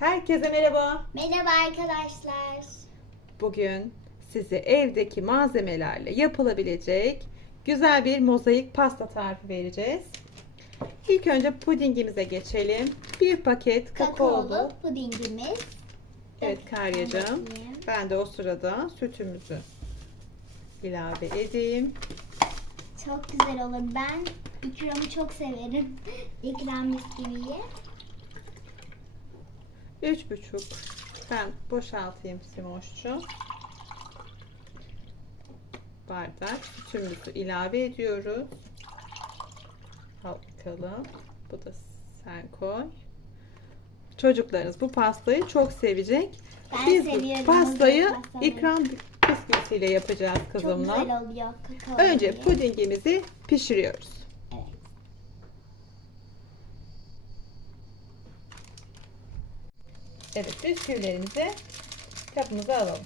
Herkese merhaba. Merhaba arkadaşlar. Bugün size evdeki malzemelerle yapılabilecek güzel bir mozaik pasta tarifi vereceğiz. İlk önce pudingimize geçelim. Bir paket kakaolu. Kakaolu pudingimiz. Evet Karyacığım. Ben de o sırada sütümüzü ilave edeyim. Çok güzel olur. Ben ikramı çok severim. İkram bisküviyi. Üç buçuk. Ben boşaltayım Simoş'cu. Bardak sütümüzü ilave ediyoruz. Al bakalım. Bu da sen koy. Çocuklarınız bu pastayı çok sevecek. Ben Biz seviyorum pastayı bu pastayı. ikram bisküvisiyle yapacağız Çok kızımla. güzel oluyor kakao. Önce gibi. pudingimizi pişiriyoruz. Evet. Evet, bisküvilerimizi kapımıza alalım.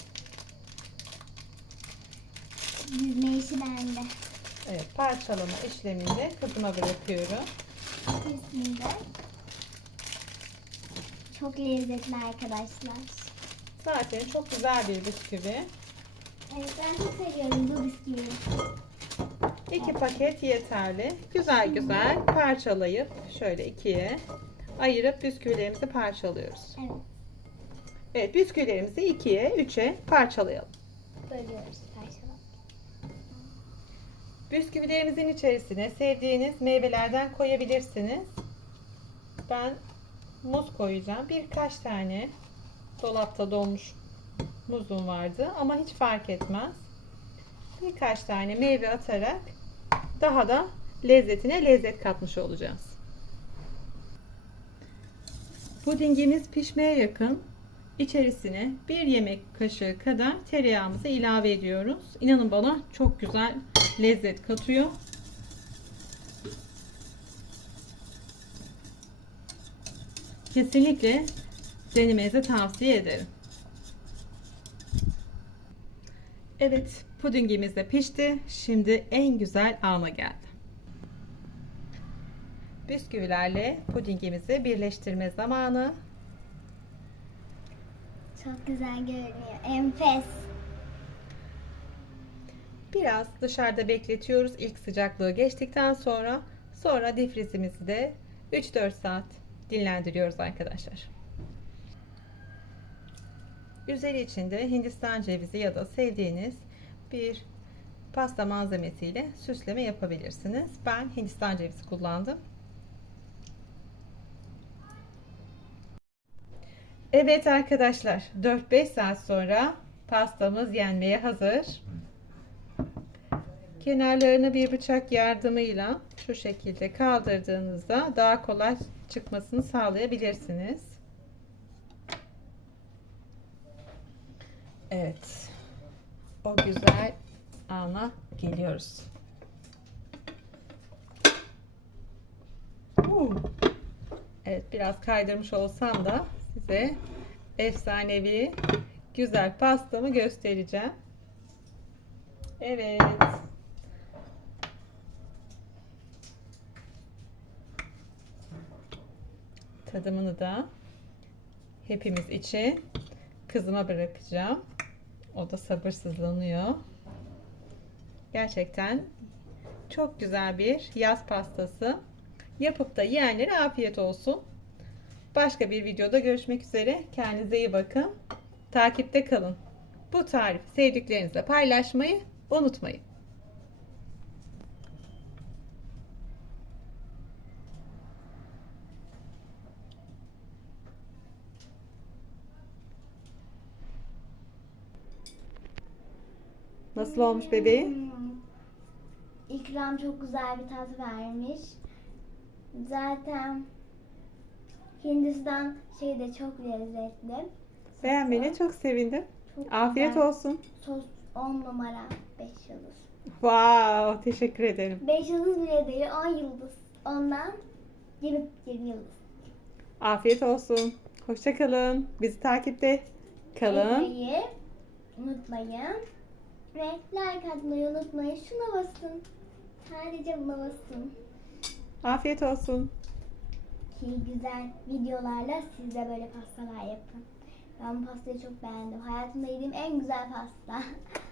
Yüzme işi bende. Evet, parçalama işlemini kızıma bırakıyorum. Kesinlikle. Çok lezzetli arkadaşlar. Zaten çok güzel bir bisküvi. Evet ben çok seviyorum bu bisküviyi. İki paket yeterli. Güzel güzel parçalayıp şöyle ikiye ayırıp bisküvilerimizi parçalıyoruz. Evet. Evet, bisküvilerimizi ikiye, üçe parçalayalım. Bölüyoruz parçalar. Bisküvilerimizin içerisine sevdiğiniz meyvelerden koyabilirsiniz. Ben muz koyacağım. Birkaç tane dolapta donmuş muzum vardı ama hiç fark etmez. Birkaç tane meyve atarak daha da lezzetine lezzet katmış olacağız. Pudingimiz pişmeye yakın. İçerisine bir yemek kaşığı kadar tereyağımızı ilave ediyoruz. İnanın bana çok güzel lezzet katıyor. Kesinlikle denemenizi tavsiye ederim. Evet, pudingimiz de pişti. Şimdi en güzel ana geldi. Bisküvilerle pudingimizi birleştirme zamanı. Çok güzel görünüyor. Enfes. Biraz dışarıda bekletiyoruz ilk sıcaklığı geçtikten sonra. Sonra difrizimizi de 3-4 saat dinlendiriyoruz arkadaşlar. Üzeri içinde Hindistan cevizi ya da sevdiğiniz bir pasta malzemesiyle süsleme yapabilirsiniz. Ben Hindistan cevizi kullandım. Evet arkadaşlar 4-5 saat sonra pastamız yenmeye hazır. Kenarlarını bir bıçak yardımıyla şu şekilde kaldırdığınızda daha kolay çıkmasını sağlayabilirsiniz. Evet. O güzel ana geliyoruz. Evet biraz kaydırmış olsam da size efsanevi güzel pastamı göstereceğim. Evet. Tadımını da hepimiz için kızıma bırakacağım. O da sabırsızlanıyor. Gerçekten çok güzel bir yaz pastası. Yapıp da yiyenlere afiyet olsun. Başka bir videoda görüşmek üzere. Kendinize iyi bakın. Takipte kalın. Bu tarifi sevdiklerinizle paylaşmayı unutmayın. Nasıl olmuş bebeğim? İkram çok güzel bir tat vermiş. Zaten Hindistan şey de çok lezzetli. Beğenmene çok sevindim. Çok Afiyet güzel. olsun. Sos 10 numara 5 yıldız. Wow, teşekkür ederim. 5 yıldız bile değil 10 yıldız. Ondan 20, 20 yıldız. Afiyet olsun. Hoşça kalın. Bizi takipte kalın. Ekmeği unutmayın. Ve like atmayı unutmayın. Şuna basın. Sadece buna basın. Afiyet olsun. Güzel videolarla siz de böyle pastalar yapın. Ben bu pastayı çok beğendim. Hayatımda yediğim en güzel pasta.